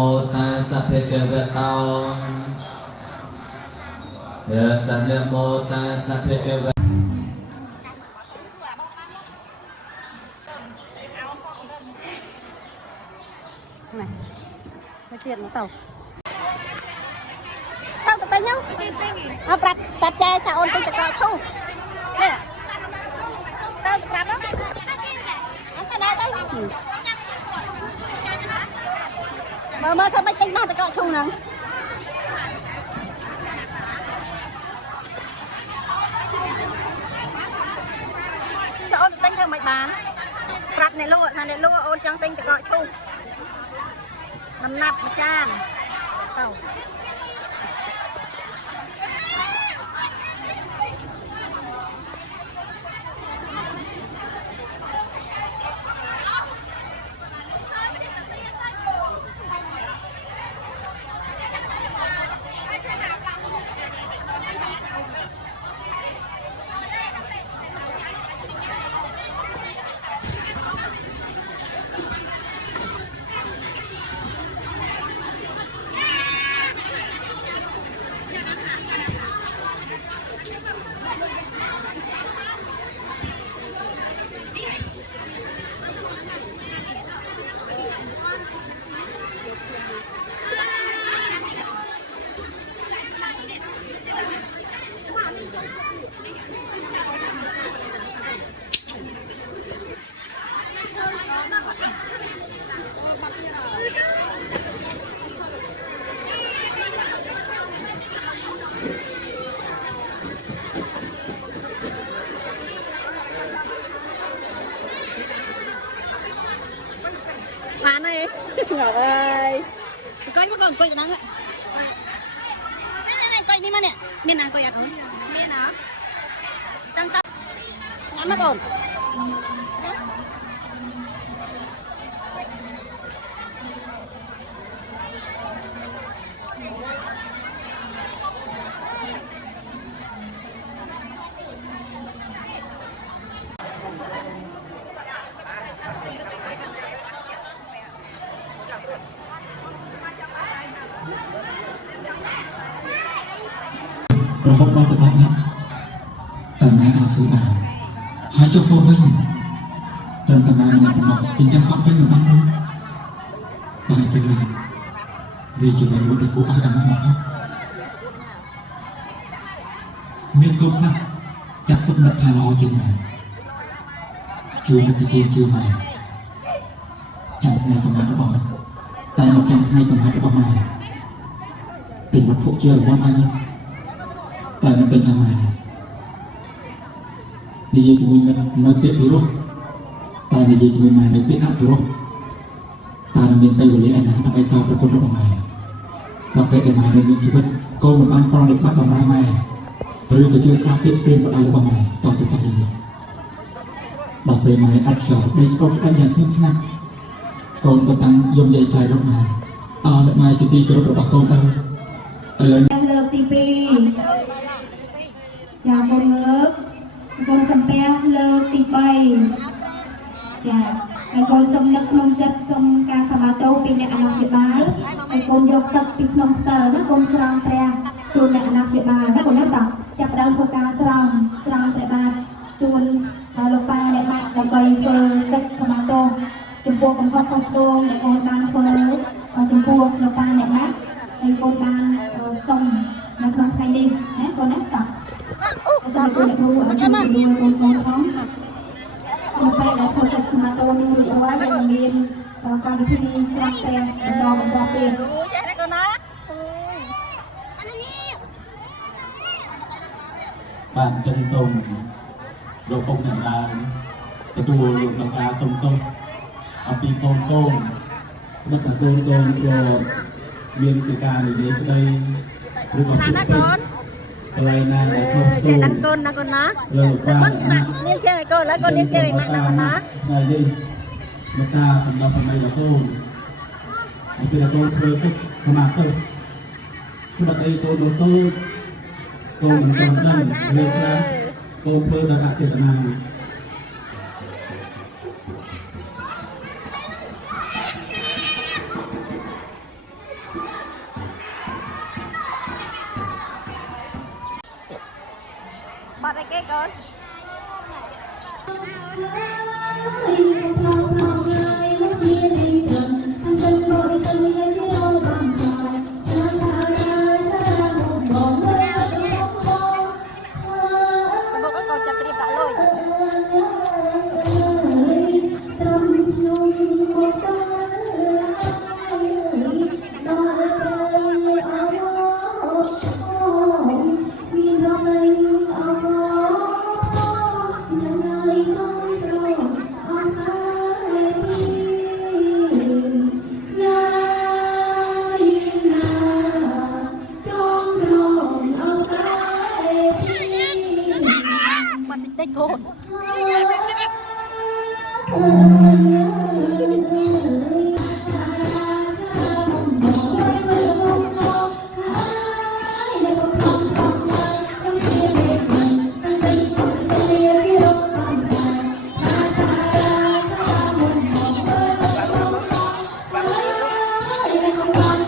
ตัสสะภะคะวะโตอะระหะโมตัสสะภะคะวะไม่เตียนมาเต่าเข้าไปยังเอาปรับใจจะโอนไปจะก่อชูเนี่ยเติมปรับแล้วอันจะได้ได้มาทำไมติงมาจะก่อชูนังจะโอนติงทำไมบ้านปรับในโลกในโลกโอนจังติงจะก่อชูน้ำหนักมาจ้างเต่าผ่านเลยเหงาเลยก้อยมาก่อนก้อยจะนั่งเลยนี่ก้อยนี่มาเนี่ยเมียนนาก้อยอยากเอาเมียนนาตั้งน้ำมาก่อนเราพบเราจะบอกนะแต่แม้อาถืออ่านหายเจ้าโควิ่งเติมตำนานในกระบอกจริงจังก็เป็นอยู่บ้างรู้บางทีเลยvì chỉ là một cuộc ai đang mong mỏi miền cột này chắc tục đặt thay lo chuyện này chưa được thực hiện chưa này chẳng thay còn hai cái bóng tại một chẳng thay còn hai cái bóng này tình một phụ chưa quan anh tại một tình làm này đi về thì mình nói chuyện với luôn tại vì về thì mình nói chuyện áp với luôn tại mình tay của lý anh là tay to của con bóng này và cái này là nhữngชีวิตโกงมันปลอมเด็กบ้านบางรายมาหรือจะเชื่อข้าเปลี่ยนเปลี่ยนอะไรบางอย่างต่อไปจากนี้บางเป็นไม้อัดเฉาได้โปรดกันอย่างขึ้นsnack โกงก็ตั้งยมใหญ่ใจรถมาเอาดอกไม้จุดที่จะรถประกอบกันอะไรเลิกตีปีจากคนเลิกคนสำเพ็งเลิกตีไปจากไอ้คนสำนึกนงจัดสมการขมาโตปีในอนาคตบ้านไอ้คนยกตักปีนงสเตอร์นะคนสร้างแปรจูนในอนาคตบ้านนะคนนักตักจับดาวโครงการสร้างแปรบ้านจูนลงไปในบ้านลงไปเปิดตักขมาโตจุดบวกของความคอนโทรลในคนบ้านเปิดจุดบวกลงไปในบ้านในคนบ้านส่งในคนไทยดินะคนนักตักสำหรับคนดูอันนี้ดูคนท้องเราไปแล้วเขาจะมาตัวนี้เอาไว้ในเรียนการที่นี่สร้างแปลงดอกดอกเต็มใช่ไหมก่อนนะบ้านจันทร์โลกงหนังดาวประตูหลวงตาตรงเอาปีโต้งนักโต้งโเรียนกิจการในเด็กได้หรือว่าอะไรนะในครอบครัวเจนักก้นนะก้นนะมันหนักเลี้ยงเจก้นแล้วก้นเลี้ยงเจนักนะก้นนะใช่ดิมาตาเราทำไมเราโต้เอาไปเราโต้เพื่อขนาดโต้คือแบบไอ้โต้โต้เหมือนกันนั่นเลยนะโต้เพื่อระดับเจตนา rồi บอกก็ก่อนจะเตรียมละเลยมันติดโกน Hãy subscribe cho kênh Ghiền Mì Gõ để không bỏ lỡ